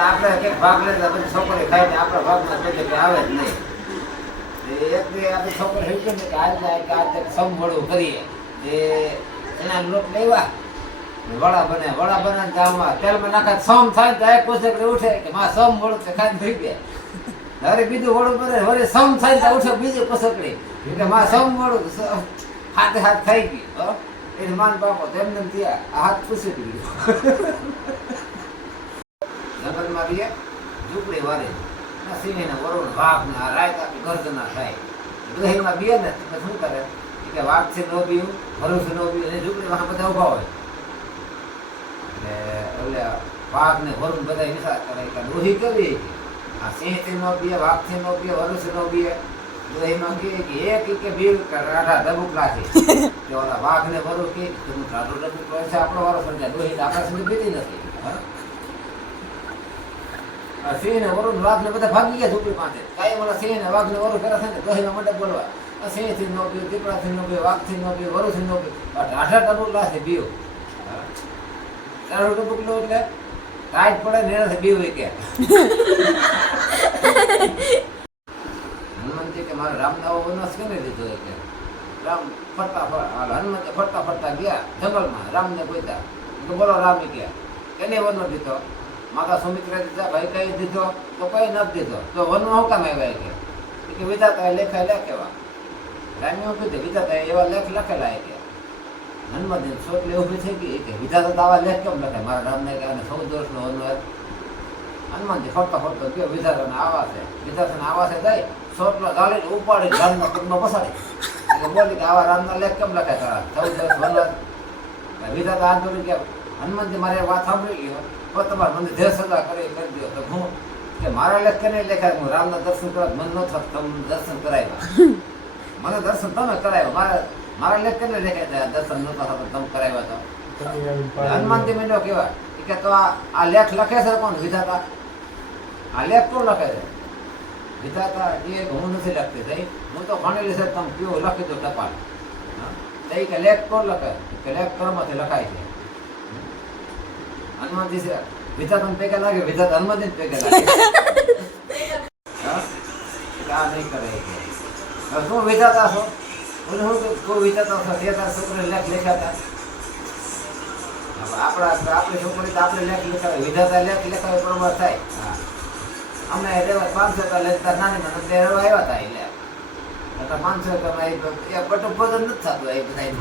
આપણે કંઈક ભાગ લેતા પછી છોકરી ખાય ને આપણા ભાગમાં બધે કે આવે જ નહીં. એક બે આપણે છોકરી થઈ ગઈ ને કે આજે સમવડું કરીએ એ એના લોટ લેવા વડા બનાવીને જામમાં તેલમાં નાખા સમ થાય તો એક કોસેકડી ઉઠે કે માં સમ વડું તે ખાઈને થઈ ગયા. હવે બીજું વડું બને વળી સમ થાય તો ઉઠે બીજી કોસેકડી એટલે માં સમ વડું હાથે હાથ થઈ ગઈ. એને માન બાપો તેમને ત્યાં હાથ પૂછી ગયું. જંગલમાં રહીએ ઝૂંપડી વારે સિંહને વરુણ વાઘ ને આ રાત આપી ગર્જના થાય. દહીંમાં બીએ ને તો શું કરે કે વાઘ છે નો બીયું ભરૂચ નો બીયું અને ઝૂંપડી વાહ બધા ઉભા હોય એટલે વાઘ ને વરુણ બધા વિચાર કરે કે દોહી કરવી આ સિંહ થી નો બીએ વાઘ થી નો બીએ ભરૂચ નો બીએ દોહીમાં કે એક કે બીલ રાઢા ડબુક રાખે કે ઓલા વાઘ ને વરુણ કે તમે રાઢો ડબુક કહે છે આપણો વારો સમજાય દોહી આપણા સુધી બીતી નથી. સિંહ ને વરુણ વાઘ ને બધા ભાગી ગયા ઝૂંપડી પાસે. કાંઈ મને સિંહ ને વાઘ ને વરુણ કરે છે ને દોહીમાં મંડપ બોલવા સિંહ થી નો બીયું દીપડા થી નો બીયું વાઘ થી નો બીયું વરુણ થી નો બીયું રાઢા ડબુક લાગે બીયું રાઢો ડબુક લો એટલે ટાઈટ પડે ને એનાથી બીયું કે હનુમાનજી કે મારે રામદાવો વનવાસ કેને લીધો કે રામ હનુમાન ફરતા ગયા જંગલમાં રામને પૂછ્યા તો બોલો રામ ગયા એને વનનો દીધો માતા સુમિત્રા દીધા ભાઈ કઈ દીધો તો કઈ નથી દીધો તો વનમાં હું કામ આવ્યા કે વિધાતા લેખા લેખેવા રામે એવું કીધું વિધાતા એવા લેખ લખેલા કે હનુમાનજી સોટલી ઊભી થઈ ગઈ કે વિધાતા આવા લેખ કેમ લખે મારા રામને કે અને 14 વર્ષનો વનવાસ. હનુમાનજી ફરતો ગયો વિધાતાના આવાસે જાય સોટલો ગાળીને ઉપાડી રામના પગમાં પસાડી એટલે બોલી કે આવા રામના લેખ કેમ લખે તારા 14 વર્ષ વનવાસ. વિધાતા હાથ જોડી ગયા હનુમાનજી મારે વાત સાંભળી ગયો તો તમારે મને જે સજા કરી દો તો હું કે મારા લેખ કે નહીં લેખાય હું રામના દર્શન કરવા મન ન થતું તમને દર્શન કરાવ્યા મને દર્શન તમે કરાવ્યા મારા લેખ કે નહીં લેખાય દર્શન નહોતા થતા તમે કરાવ્યા તો હનુમાનજી મેં કેવા કે તો આ લેખ લખે છે કોણ વિધાતા આ લેખ કોણ લખે છે વિધાતા એ હું નથી લખતી થઈ હું તો ભણેલી છે તમે કયો લખી દો ટપાલ કે લેખ કોણ લખે કે લેખ કર્મથી લખાય છે. હનુમાનજી છે વિધાતા પેકે લાગે વિધાતા હનુમાનજી પેકે લાગે આ નહીં કરે શું વિધાતા છો કોઈ વિધાતા છો તે તાર છોકરી લેખ લખ્યા હતા આપણી છોકરી તો આપણે લેખ લખાવે વિધાતા લેખ લખાવે પ્રમાણ થાય. હા અમે રેવા 500 લેતા નાની મને રહેવા આવ્યા હતા એટલે 500 એ બટું ભોજન નથી થતું એ બધા